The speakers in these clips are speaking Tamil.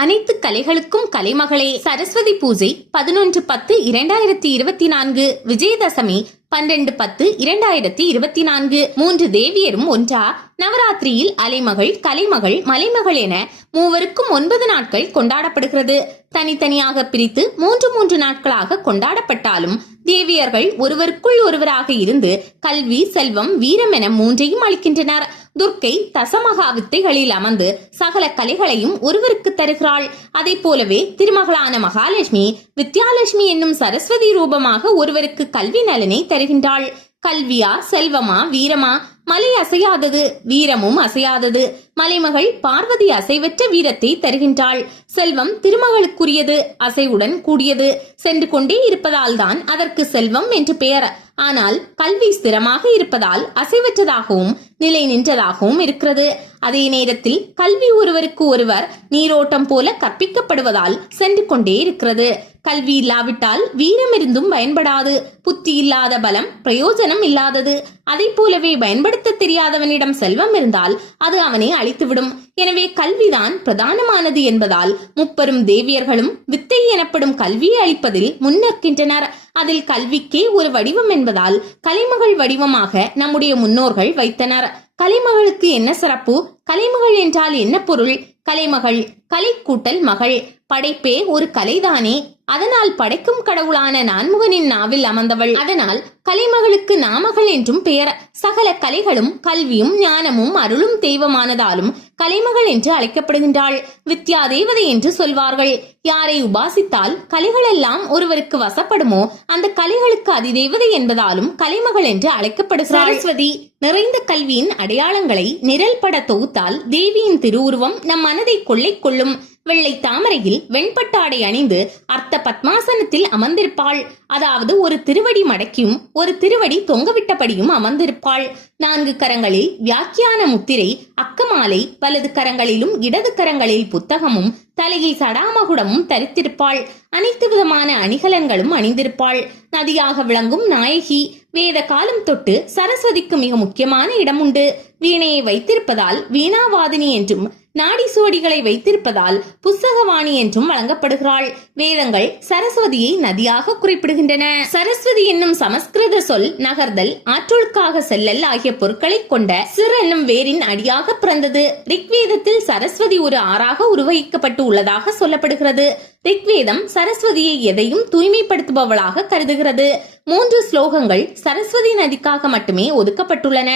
அனைத்து கலைகளுக்கும் கலைமகளே. சரஸ்வதி பூஜை பதினொன்று பத்து இரண்டாயிரத்தி இருபத்தி நான்கு விஜயதசமி பன்னிரண்டு பத்து இரண்டாயிரத்தி இருபத்தி நான்கு. மூன்று தேவியரும் ஒன்றா நவராத்திரியில் அலைமகள் கலைமகள் மலைமகள் என மூவருக்கும் ஒன்பது நாட்கள் கொண்டாடப்படுகிறது. தனித்தனியாக பிரித்து மூன்று மூன்று நாட்களாக கொண்டாடப்பட்டாலும் தேவியர்கள் ஒருவருக்குள் ஒருவராக இருந்து கல்வி செல்வம் வீரம் என மூன்றையும் அளிக்கின்றனர். துர்க்கை தசமகா வித்தைகளில் அமர்ந்து சகல கலைகளையும் ஒருவருக்கு தருகிறாள். அதை போலவே திருமகளான மகாலட்சுமி வித்யாலட்சுமி என்னும் சரஸ்வதி ரூபமாக ஒருவருக்கு கல்வி நலனை தருகின்றாள். கல்வியா செல்வமா வீரமா மலை அசையாதது வீரமும் அசையாதது. மலைமகள் பார்வதி அசைவற்ற வீரத்தை தருகின்றாள். செல்வம் திருமகளுக்குரியது அசைவுடன் கூடியது. சென்று கொண்டே இருப்பதால் தான் அதற்கு செல்வம் என்று பெயர் ஆனால் கல்வி ஸ்திரமாக இருப்பதால் அசைவற்றதாகவும் நிலை நின்றதாகவும் இருக்கிறது. அதே நேரத்தில் கல்வி ஒருவருக்கு ஒருவர் நீரோட்டம் போல கற்பிக்கப்படுவதால் சென்று கொண்டே இருக்கிறது. கல்வி இல்லாவிட்டால் வீரம் இருந்தும் பயன்படாது. புத்தி இல்லாத பலம் பிரயோஜனம் இல்லாதது. அதை போலவே பயன்படுத்த தெரியாதவனிடம் செல்வம் இருந்தால் அது அவனை அழித்துவிடும். எனவே கல்விதான் பிரதானமானது என்பதால் முப்பெரும் தேவியர்களும் வித்தை எனப்படும் கல்வியை அளிப்பதில் முன்னிற்கின்றனர் அதில் கல்விக்கே ஒரு வடிவம் என்பதால் கலைமகள் வடிவமாக நம்முடைய முன்னோர்கள் வைத்தனர். கலைமகளுக்கு என்ன சிறப்பு? கலைமகள் என்றால் என்ன பொருள்? கலைமகள் கலை கூட்டல் மகள். படைப்பே ஒரு கலைதானே. அதனால் படைக்கும் கடவுளான நான்முகனின் நாவில் அமர்ந்தவள். அதனால் கலைமகளுக்கு நாமகள் என்றும் பெயர் சகல கலைகளும் கல்வியும் ஞானமும் அருளும் தெய்வமானதாலும் கலைமகள் என்று அழைக்கப்படுகின்றாள். வித்யா தேவதை என்று சொல்வார்கள். யாரை உபாசித்தால் கலைகளெல்லாம் ஒருவருக்கு வசப்படுமோ அந்த கலைகளுக்கு அதிதேவதை என்பதாலும் கலைமகள் என்று அழைக்கப்படுகிறார் சரஸ்வதி நிறைந்த கல்வியின் அடையாளங்களை நிரல் பட தொகுத்தால் தேவியின் திருவுருவம் நம் மனதை கொள்ளை கொள்ளும். வெள்ளை தாமரையில் வெண்பட்டாடை அணிந்து அர்த்த பத்மாசனத்தில் அமர்ந்திருப்பாள். அதாவது ஒரு திருவடி மடக்கியும் ஒரு திருவடி தொங்கவிட்டபடியும் அமர்ந்திருப்பாள். நான்கு கரங்களில் வியாக்கியான முத்திரை அக்கமாலை வலது கரங்களிலும் இடது கரங்களில் புத்தகமும் தலையில் சடாமகுடமும் தரித்திருப்பாள். அனைத்து விதமான அணிகலன்களும் அணிந்திருப்பாள். நதியாக விளங்கும் நாயகி வேத காலம் தொட்டு சரஸ்வதிக்கு மிக முக்கியமான இடம் உண்டு வீணையை வைத்திருப்பதால் வீணாவாதினி என்றும் நாடி சுவடிகளை வைத்திருப்பதால் புஸ்தகவாணி என்றும் வழங்கப்படுகிறாள். வேதங்கள் சரஸ்வதியை நதியாக குறிப்பிடுகின்றன. சரஸ்வதி என்னும் சமஸ்கிருத சொல் நகர்தல் ஆற்றொழுக்காக செல்லல் ஆகிய பொருட்களை கொண்ட சிறு என்னும் வேரின் அடியாக பிறந்தது. ரிக்வேதத்தில் சரஸ்வதி ஒரு ஆறாக உருவகிக்கப்பட்டு உள்ளதாக சொல்லப்படுகிறது. ரிக்வேதம் சரஸ்வதியை எதையும் தூய்மைப்படுத்துபவளாக கருதுகிறது. மூன்று ஸ்லோகங்கள் சரஸ்வதி நதிக்காக மட்டுமே ஒதுக்கப்பட்டுள்ளன.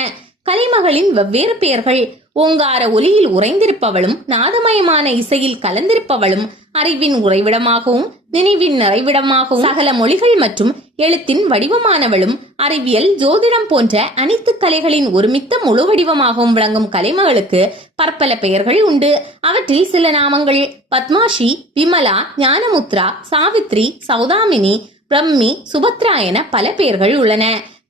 கலைமகளின் வெவ்வேறு பெயர்கள் ஓங்கார ஒலியில் உறைந்திருப்பவளும் நாதமயமான இசையில் கலந்திருப்பவளும் அறிவின் உறைவிடமாகவும் நினைவின் நிறைவிடமாகவும் சகல மொழிகள் மற்றும் எழுத்தின் வடிவமானவளும் அறிவியல் ஜோதிடம் போன்ற அனைத்து கலைகளின் ஒருமித்த முழு வடிவமாகவும் விளங்கும் கலைமகளுக்கு பற்பல பெயர்கள் உண்டு. அவற்றில் சில நாமங்கள் பத்மாஷி விமலா ஞானமுத்ரா சாவித்ரி சௌதாமினி பிரம்மி சுபத்ரா என பல பெயர்கள் உள்ளன.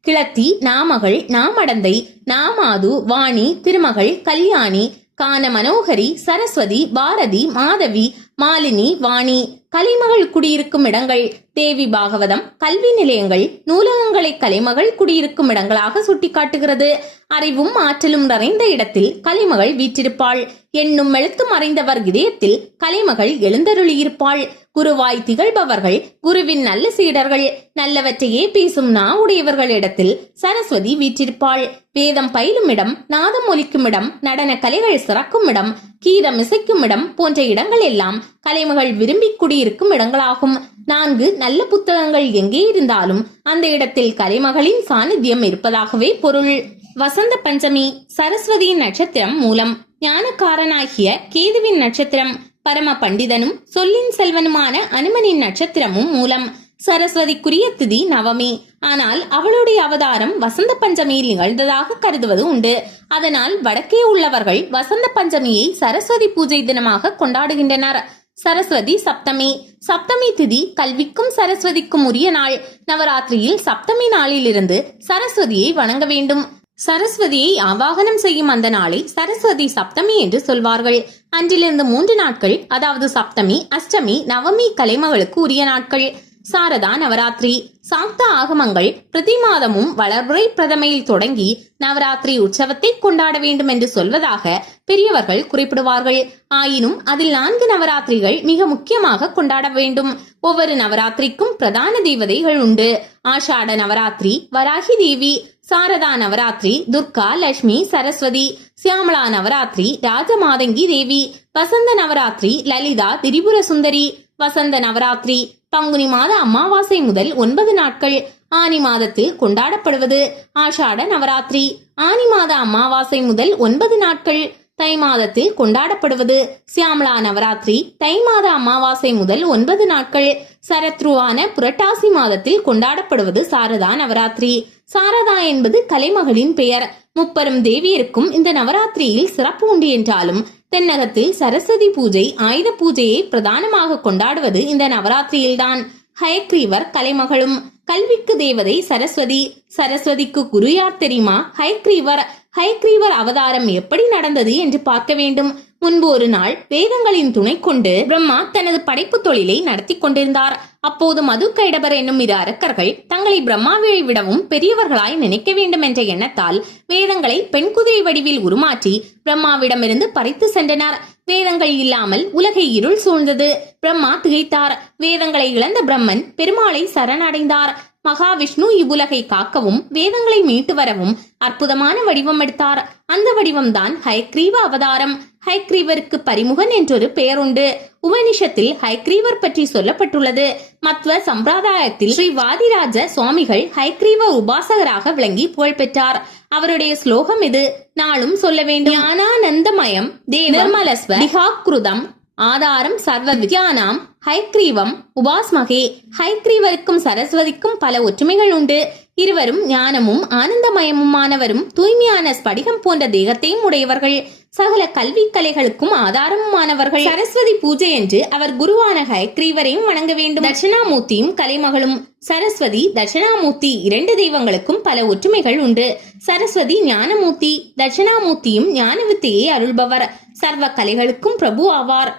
கிளத்தி நாமகள் நாமடந்தை நாமாது வாணி திருமகள் கல்யாணி கான மனோகரி சரஸ்வதி பாரதி மாதவி மாலினி வாணி கலைமகள் குடியிருக்கும் இடங்கள் தேவி பாகவதம் கல்வி நிலையங்கள் நூலகங்களை கலைமகள் குடியிருக்கும் இடங்களாக சுட்டிக்காட்டுகிறது. அறிவும் ஆற்றலும் நிறைந்த இடத்தில் கலைமகள் வீற்றிருப்பாள். எண்ணும் எழுத்து மறைந்தவர் இதயத்தில் கலைமகள் எழுந்தருளியிருப்பாள். குருவாய் திகழ்பவர்கள் குருவின் நல்ல சீடர்கள் நல்லவற்றையே பேசும் நா உடையவர்களிடத்தில் சரஸ்வதி வீற்றிருப்பாள். வேதம் பயிலும் இடம் நாதம் ஒலிக்கும் இடம் நடன கலைகள் சிறக்கும் இடம். கீதம் இசைக்கும் இடம் போன்ற இடங்கள் எல்லாம் கலைமகள் விரும்பி குடியிருக்கும் இடங்களாகும். நான்கு நல்ல புத்தகங்கள் எங்கே இருந்தாலும் அந்த இடத்தில் கலைமகளின் சாநித்தியம் இருப்பதாகவே பொருள். வசந்த பஞ்சமி சரஸ்வதியின் நட்சத்திரம் மூலம் ஞானக்காரனாகிய கேதுவின் நட்சத்திரம் பரம பண்டிதனும் சொல்லின் செல்வனுமான அனுமனின் நட்சத்திரமும் மூலம் சரஸ்வதிக்குரிய திதி நவமி. ஆனால் அவளுடைய அவதாரம் வசந்த பஞ்சமியில் நிகழ்ந்ததாக கருதுவது உண்டு. அதனால் வடக்கே உள்ளவர்கள் வசந்த பஞ்சமியை சரஸ்வதி பூஜை தினமாக கொண்டாடுகின்றனர். சரஸ்வதி சப்தமி. சப்தமி திதி கல்விக்கும் சரஸ்வதிக்கும் உரிய நாள். நவராத்திரியில் சப்தமி நாளிலிருந்து சரஸ்வதியை வணங்க வேண்டும். சரஸ்வதியை ஆவாகனம் செய்யும் அந்த நாளை சரஸ்வதி சப்தமி என்று சொல்வார்கள். அன்றிலிருந்து மூன்று நாட்கள் அதாவது சப்தமி அஷ்டமி நவமி கலைமகளுக்கு உரிய நாட்கள். சாரதா நவராத்திரி. சாக்த ஆகமங்கள் பிரதி மாதமும் வளர்புரை பிரதமையில் தொடங்கி நவராத்திரி உற்சவத்தை கொண்டாட வேண்டும் என்று சொல்வதாக பெரியவர்கள் குறிப்பிடுவார்கள். ஆயினும் அதில் நான்கு நவராத்திரிகள் மிக முக்கியமாக கொண்டாட வேண்டும். ஒவ்வொரு நவராத்திரிக்கும் பிரதான தேவதைகள் உண்டு. ஆஷாட நவராத்திரி வராகி தேவி சாரதா நவராத்திரி துர்கா லட்சுமி சரஸ்வதி சியாமளா நவராத்திரி ராஜமாதங்கி தேவி வசந்த நவராத்திரி லலிதா திரிபுர சுந்தரி வசந்த நவராத்திரி பங்குனி மாத அமாவாசை முதல் ஒன்பது நாட்கள் ஆனி மாதத்தில் கொண்டாடப்படுவது. ஆஷாட நவராத்திரி. ஆனி மாத அமாவாசை முதல் ஒன்பது நாட்கள் தை மாதத்தில் கொண்டாடப்படுவது. சியாமலா நவராத்திரி. தை மாத அமாவாசை முதல் ஒன்பது நாட்கள் சரத்ருவான புரட்டாசி மாதத்தில் கொண்டாடப்படுவது சாரதா நவராத்திரி. சாரதா என்பது கலைமகளின் பெயர். முப்பெரும் தேவியருக்கும் இந்த நவராத்திரியில் சிறப்பு உண்டு என்றாலும் தென்னகத்தில் சரஸ்வதி பூஜை ஆயுத பூஜையை பிரதானமாக கொண்டாடுவது இந்த நவராத்திரியில்தான். ஹயக்ரீவர் கலைமகளும். கல்விக்கு தேவதை சரஸ்வதி. சரஸ்வதிக்கு குரு யார் தெரியுமா? ஹயக்ரீவர். ஹயக்ரீவர் அவதாரம் எப்படி நடந்தது என்று பார்க்க வேண்டும். முன்பு ஒரு நாள் வேதங்களின் துணை கொண்டு பிரம்மா தனது படைப்பு தொழிலை நடத்தி கொண்டிருந்தார். அப்போது மது கைடபர் என்னும் இரு அரக்கர்கள் தங்களை பிரம்மாவை விடவும் பெரியவர்களாய் நினைக்க வேண்டும் என்ற எண்ணத்தால் வேதங்களை பெண் குதிரை வடிவில் உருமாற்றி பிரம்மாவிடமிருந்து பறித்து சென்றனர். வேதங்கள் இல்லாமல் உலகை இருள் சூழ்ந்தது. பிரம்மா திகைத்தார். வேதங்களை இழந்த பிரம்மன் பெருமாளை சரணடைந்தார். மகாவிஷ்ணு இவ்வுலகை காக்கவும் வேதங்களை மீட்டு வரவும் அற்புதமான வடிவம் எடுத்தார். அந்த வடிவம்தான் ஹயக்ரீவ அவதாரம். ஹைக்ரீவருக்கு பரிமுகன் என்றொரு பெயருண்டு. உபனிஷத்தில் ஹைக்ரீவர் பற்றி சொல்லப்பட்டுள்ளது. மத்வ சம்பிரதாயத்தில் ஸ்ரீ வாதிராஜ சுவாமிகள் ஹைக்ரீவ உபாசகராக விளங்கி புகழ்பெற்றார் அவருடைய ஸ்லோகம் இது. நாளும் சொல்ல வேண்டும். ஞானானந்தமயம் தேவ நிர்மலஸ்வ ஆதாரம் சர்வ வித்யானாம் ஹைக்ரீவம் உபாஸ்மகே. ஹைக்ரீவருக்கும் சரஸ்வதிக்கும் பல ஒற்றுமைகள் உண்டு. இருவரும் ஞானமும் ஆனந்தமயமுமானவரும் தூய்மையான ஸ்படிகம் போன்ற தேகத்தையும் உடையவர்கள். சகல கல்வி கலைகளுக்கும் ஆதாரமுமானவர்கள். சரஸ்வதி பூஜை என்று அவர் குருவான ஹயக்ரீவரையும் வணங்க வேண்டும். தட்சிணாமூர்த்தியும் கலைமகளும். சரஸ்வதி தட்சிணாமூர்த்தி இரண்டு தெய்வங்களுக்கும் பல ஒற்றுமைகள் உண்டு. சரஸ்வதி ஞானமூர்த்தி தட்சிணாமூர்த்தியும் ஞான வித்தையை அருள்பவர். சர்வ கலைகளுக்கும் பிரபு ஆவார்.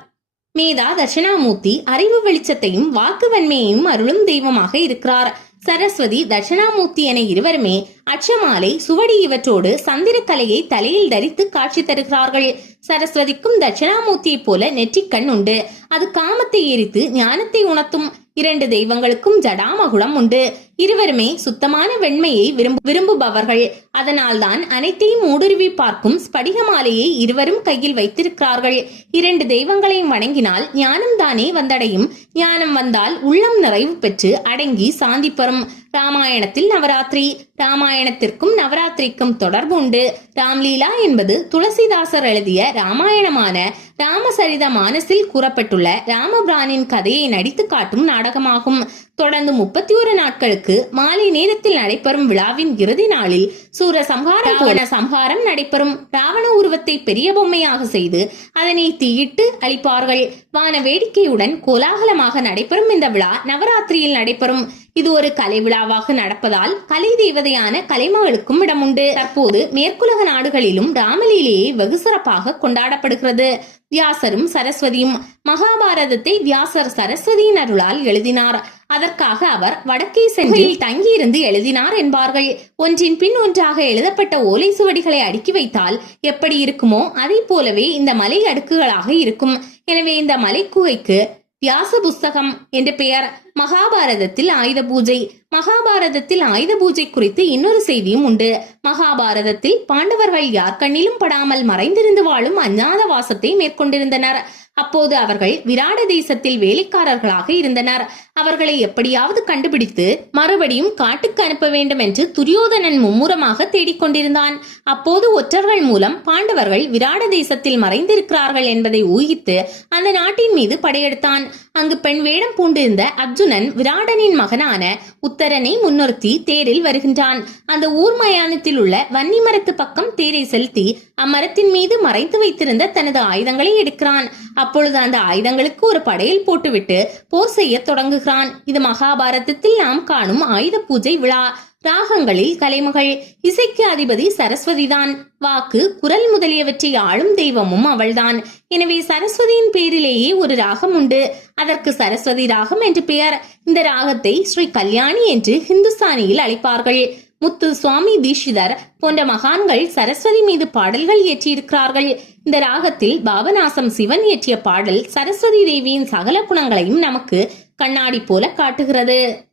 மேதா தட்சிணாமூர்த்தி அறிவு வெளிச்சத்தையும் வாக்கு வன்மையையும் அருளும் தெய்வமாக இருக்கிறார். சரஸ்வதி தட்சிணாமூர்த்தி என இருவருமே அச்சமாலை சுவடி இவற்றோடு சந்திரக்கலையை தலையில் தரித்து காட்சி தருகிறார்கள். சரஸ்வதிக்கும் தட்சிணாமூர்த்தியைப் போல நெற்றிக்கண் உண்டு. அது காமத்தை எரித்து ஞானத்தை உணர்த்தும். இரண்டு தெய்வங்களுக்கும் ஜடாமகுடம் உண்டு. இருவருமே சுத்தமான வெண்மையை விரும்பு விரும்புபவர்கள். அதனால்தான் அனைத்தையும் ஊடுருவி பார்க்கும் ஸ்படிக மாலையை இருவரும் கையில் வைத்திருக்கிறார்கள். இரண்டு தெய்வங்களையும் வணங்கினால் ஞானம் தானே வந்தடையும். ஞானம் வந்தால் உள்ளம் நிறைவு பெற்று அடங்கி சாந்தி பெறும். ராமாயணத்தில் நவராத்திரி. ராமாயணத்திற்கும் நவராத்திரிக்கும் தொடர்பு உண்டு. ராம்லீலா என்பது துளசிதாசர் எழுதிய ராமாயணமான ராமசரித மானசில் கூறப்பட்டுள்ள ராமபிரானின் கதையை நடித்து காட்டும் நாடகமாகும். தொடர்ந்து முப்பத்தி ஒரு நாட்களுக்கு மாலை நேரத்தில் நடைபெறும் விழாவின் இறுதி நாளில் சூர சம்ஹாரம் சம்ஹாரம் நடைபெறும். ராவண உருவத்தை பெரிய பொம்மையாக செய்து அதனை தீயிட்டு அளிப்பார்கள் வான வேடிக்கையுடன் கோலாகலமாக நடைபெறும் இந்த விழா நவராத்திரியில் நடைபெறும். இது ஒரு கலை விழாவாக நடப்பதால் கலை தேவதையான கலைமகளுக்கும் இடம் உண்டு தற்போது மேற்குலக நாடுகளிலும் ராமலீலையை வெகு சிறப்பாக கொண்டாடப்படுகிறது. வியாசரும் சரஸ்வதியும் மகாபாரதத்தை வியாசர் சரஸ்வதியின் அருளால் எழுதினார். அதற்காக அவர் வடக்கே சென்று தங்கியிருந்து எழுதினார் என்பார்கள். ஒன்றின் பின் ஒன்றாக எழுதப்பட்ட ஓலை சுவடிகளை அடுக்கி வைத்தால் எப்படி இருக்குமோ அதை போலவே இந்த மலை அடுக்குகளாக இருக்கும். எனவே இந்த மலைக்குகைக்கு வியாச புஸ்தகம் என்ற பெயர். மகாபாரதத்தில் ஆயுத பூஜை. மகாபாரதத்தில் ஆயுத பூஜை குறித்து இன்னொரு செய்தியும் உண்டு. மகாபாரதத்தில் பாண்டவர்கள் யார் கண்ணிலும் படாமல் மறைந்திருந்து வாழும் அஞ்ஞாத வாசத்தை மேற்கொண்டிருந்தனர். அப்போது அவர்கள் விராட தேசத்தில் வேலைக்காரர்களாக இருந்தனர். அவர்களை எப்படியாவது கண்டுபிடித்து மறுபடியும் காட்டுக்கு அனுப்ப வேண்டும் என்று துரியோதனன் மும்முரமாக தேடிக்கொண்டிருந்தான் அப்போது ஒற்றர்கள் மூலம் பாண்டவர்கள் விராட தேசத்தில் மறைந்திருக்கிறார்கள் என்பதை ஊகித்து அந்த நாட்டின் மீது படையெடுத்தான். அங்கு பெண் வேடம் பூண்டிருந்த அர்ஜுனன் விராடனின் மகனான உத்தரனை முன்னிறுத்தி தேரில் வருகின்றான். அந்த ஊர் மயானத்தில் உள்ள வன்னி மரத்து பக்கம் தேரை செலுத்தி அம்மரத்தின் மீது மறைத்து வைத்திருந்த தனது ஆயுதங்களை எடுக்கிறான். அப்பொழுது அந்த ஆயுதங்களுக்கு ஒரு படையில் போட்டுவிட்டு போர் செய்ய தொடங்குகிறான். இது மகாபாரதத்தில் நாம் காணும் ஆயுத பூஜை விழா. ராகங்களில் கலைமகள். இசைக்கு அதிபதி சரஸ்வதிதான். வாக்கு குரல் முதலியவற்றை ஆளும் தெய்வமும் அவள்தான். எனவே சரஸ்வதியின் பேரிலேயே ஒரு ராகம் உண்டு. அதற்கு சரஸ்வதி ராகம் என்று பெயர். இந்த ராகத்தை ஸ்ரீ கல்யாணி என்று ஹிந்துஸ்தானியில் அழைப்பார்கள். முத்து சுவாமி தீஷிதர் போன்ற மகான்கள் சரஸ்வதி மீது பாடல்கள் இயற்றியிருக்கிறார்கள். இந்த ராகத்தில் பாபநாசம் சிவன் இயற்றிய பாடல் சரஸ்வதி தேவியின் சகல குணங்களையும் நமக்கு கண்ணாடி போல காட்டுகிறது.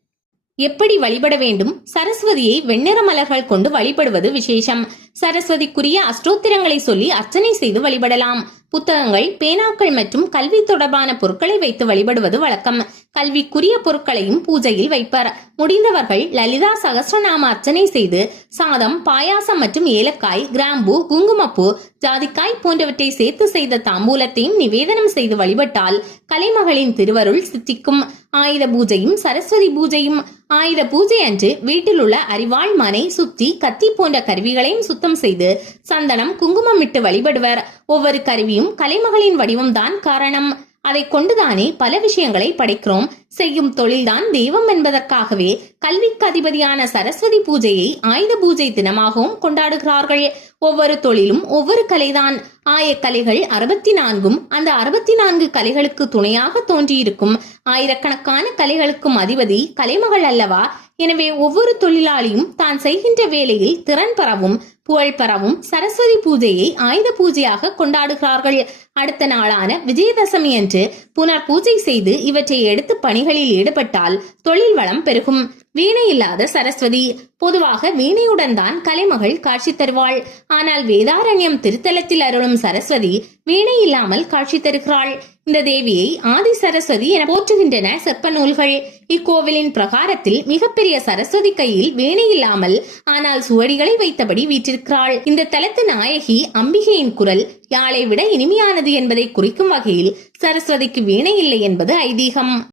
எப்படி வழிபட வேண்டும்? சரஸ்வதியை வெண்ணிற மலர்கள் கொண்டு வழிபடுவது விசேஷம். சரஸ்வதிக்குரிய அஷ்டோத்திரங்களை சொல்லி அர்ச்சனை செய்து வழிபடலாம். புத்தகங்கள் பேனாக்கள் மற்றும் கல்வி தொடர்பான பொருட்களை வைத்து வழிபடுவது வழக்கம். கல்விக்குரிய பொருட்களையும் பூஜையில் வைப்பர். முடிந்தவர்கள் லலிதா சகசிரநாம அர்ச்சனை செய்து சாதம் பாயாசம் மற்றும் ஏலக்காய் கிராம்பு குங்குமப்பூ ஜாதிக்காய் போன்றவற்றை சேர்த்து செய்த தாம்பூலத்தையும் நிவேதனம் செய்து வழிபட்டால் கலைமகளின் திருவருள் சித்திக்கும். ஆயுத பூஜையும் சரஸ்வதி பூஜையும். ஆயுத பூஜை அன்று வீட்டில் உள்ள அரிவாள் மனை சுத்தி கத்தி போன்ற கருவிகளையும் சுத்தம் செய்து சந்தனம் குங்குமம் இட்டு வழிபடுவர். ஒவ்வொரு கருவியும் கலைமகளின் வடிவம்தான் காரணம். அதை கொண்டுதானே பல விஷயங்களை படைக்கிறோம். செய்யும் தொழில்தான் தெய்வம் என்பதற்காகவே கல்விக்கு அதிபதியான சரஸ்வதி பூஜையை ஆயுத பூஜை தினமாகவும் கொண்டாடுகிறார்கள். ஒவ்வொரு தொழிலும் ஒவ்வொரு கலைதான். ஆய கலைகள் அறுபத்தி நான்கும் அந்த அறுபத்தி நான்கு கலைகளுக்கு துணையாக தோன்றியிருக்கும். ஆயிரக்கணக்கான கலைகளுக்கும் அதிபதி கலைமகள் அல்லவா? எனவே ஒவ்வொரு தொழிலாளியும் தான் செய்கின்ற வேலையில் திறன் பெறவும் புகழ் பெறவும் சரஸ்வதி பூஜையை ஆயுத பூஜையாக கொண்டாடுகிறார்கள். அடுத்த நாளான விஜயதசமி அன்று புனர் பூஜை செய்து இவற்றை எடுத்து பணிகளில் ஈடுபட்டால் தொழில் வளம் பெருகும். வீணை இல்லாத சரஸ்வதி. பொதுவாக வீணையுடன் தான் கலைமகள் காட்சி தருவாள். ஆனால் வேதாரண்யம் திருத்தலத்தில் அருளும் சரஸ்வதி வீணை இல்லாமல் காட்சி தருகிறாள். இந்த தேவியை ஆதி சரஸ்வதி என போற்றுகின்றன சிற்ப நூல்கள் இக்கோவிலின் பிரகாரத்தில் மிகப்பெரிய சரஸ்வதி கையில் வீணை இல்லாமல் ஆனால் சுவடிகளை வைத்தபடி வீற்றிருக்கிறாள். இந்த தலத்து நாயகி அம்பிகையின் குரல் யாழை விட இனிமையானது என்பதை குறிக்கும் வகையில் சரஸ்வதிக்கு வீணை இல்லை என்பது ஐதீகம்.